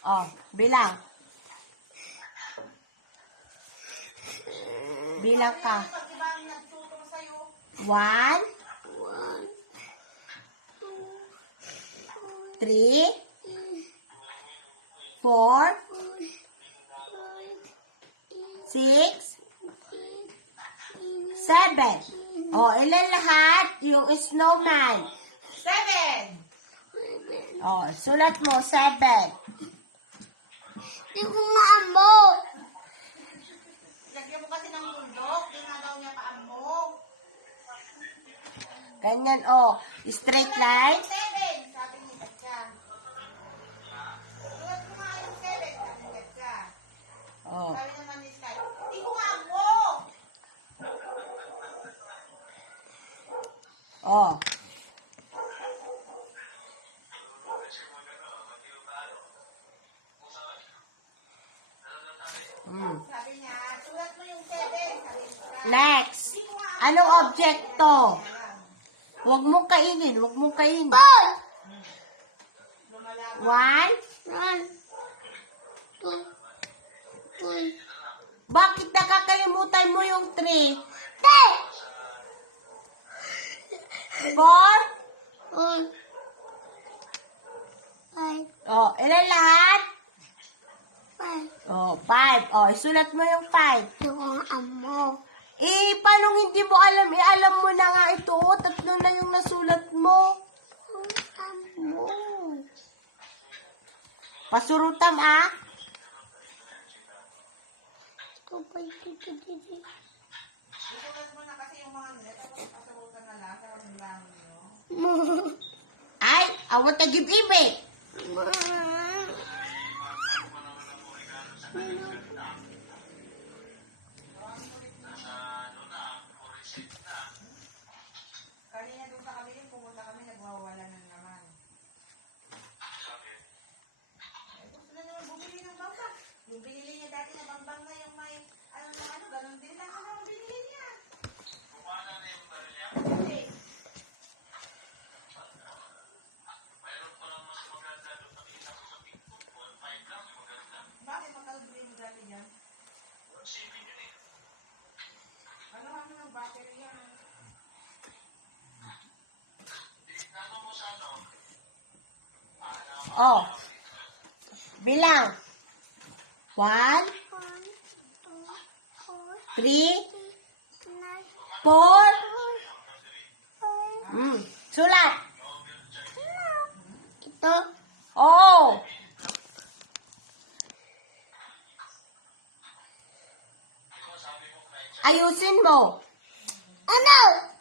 Oh, bilang. Bilang ka. 1, 3, 4, 6, 7. Oh, ilan lahat? Yung snowman. 7. Oh, sulat mo, 7. Di ko nga amo. Lagyan mo kasi ng tuldok. Di nga daw niya paambok. Ganyan, oh. Straight line. 7. Sabi ni Katya. Sulat mo nga yung 7. Sabi ni Katya. Oh. Sabi naman ni Sky. Di ko nga ambok. Oh. Sabi niya, sulat mo yung 7. Sabi ni Sky. Next. Anong objekto? Huwag mong kainin. Huwag mong kainin. Ball. 1. 1, 2, 3. Bakit nakakalimutan mo yung 3? 4? 4, 5, Oh, ilan lahat? 5. Oh, 5. Oh, isulat mo yung 5. Di ko nga amo. Paano hindi mo alam? Alam mo na nga ito. Oh, 3 na yung nasulat mo. Amo. Pasurutam, ah. Kapay dito. Sulat mo na kasi yung mga nila. Tapos pasurutan na lang. Tapos nilang nyo. Ay, awat na gibibi. Kanina doon sa kami, pumunta kami, nagwawala na naman. Gusto na naman bumili ng bambang. Yung binili niya dati na bambang na yung may, ganun din lang ano ang binili niya. Kumana na yung gano'n niya? Hindi. Mayroon pa lang mas maganda doon. Nakita ko sa TikTok, 1.5 lang, maganda. Bakit magkalbili mo dati yan? 1.7 yun eh. Ano ng battery yan? Oh. Bilang. 1, 3, 4. Sulat. Ito. Oh. Ayusin mo. Ano?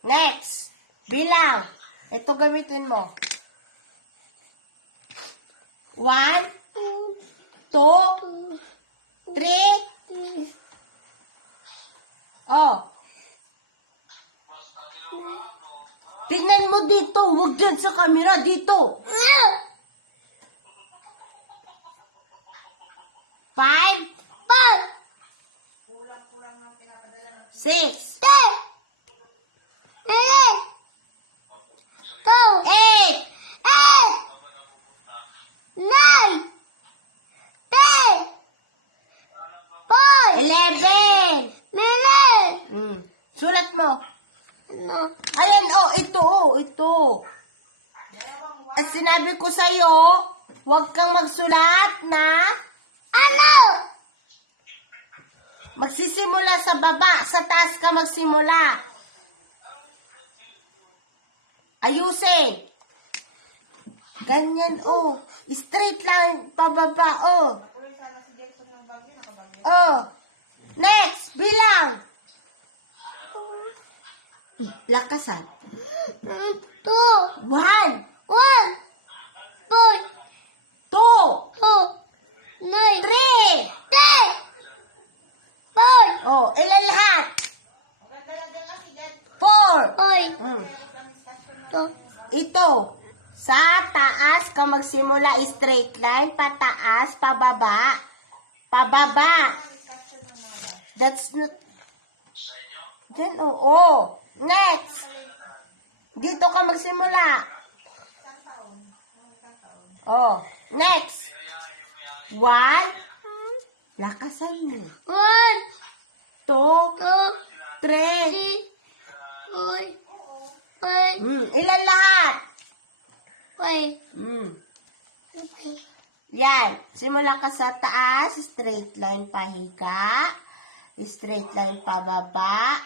Next. Bilang. Ito gamitin mo. 1, 2, 3. Oh. Tingnan mo dito. Huwag dyan sa camera. Dito. 5, 6, 8, 11. Sulat mo. Ayan, ito. At sinabi ko sa'yo, huwag kang magsulat na magsisimula sa baba, sa taas ka magsimula. Ayusin. Ganyan, oh. Straight lang, pababa, oh. Uy, sana si Jackson ng bagyo, nakabagyo. Oh. Next, bilang. Lakasan. 1, 2, 3. Oh, ilan lahat? Maganda lang din kasi dyan. 4. Meron kami stasyon na Ito. Sa taas ka magsimula, straight line, pataas, pababa. Pababa. That's not... Diyan, oo. Next. Dito ka magsimula. Oh, next. 1. Lakasan mo. 2, 3. Ilan lahat? Yan. Simula ka sa taas, straight line pahiga, straight line pababa,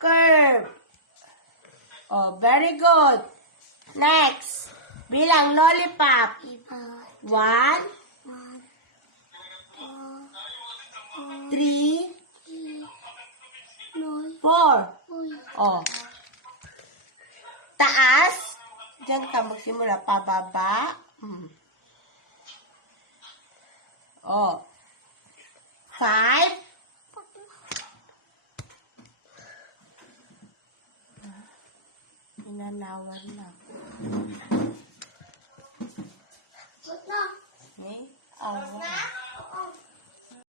curve. Oh, very good. Next. Bilang lollipop. 1, 3, 4. Oh. Taas. Diyan ka magsimula pababa. Oh. 5. Inanawan na. Okay? Oh.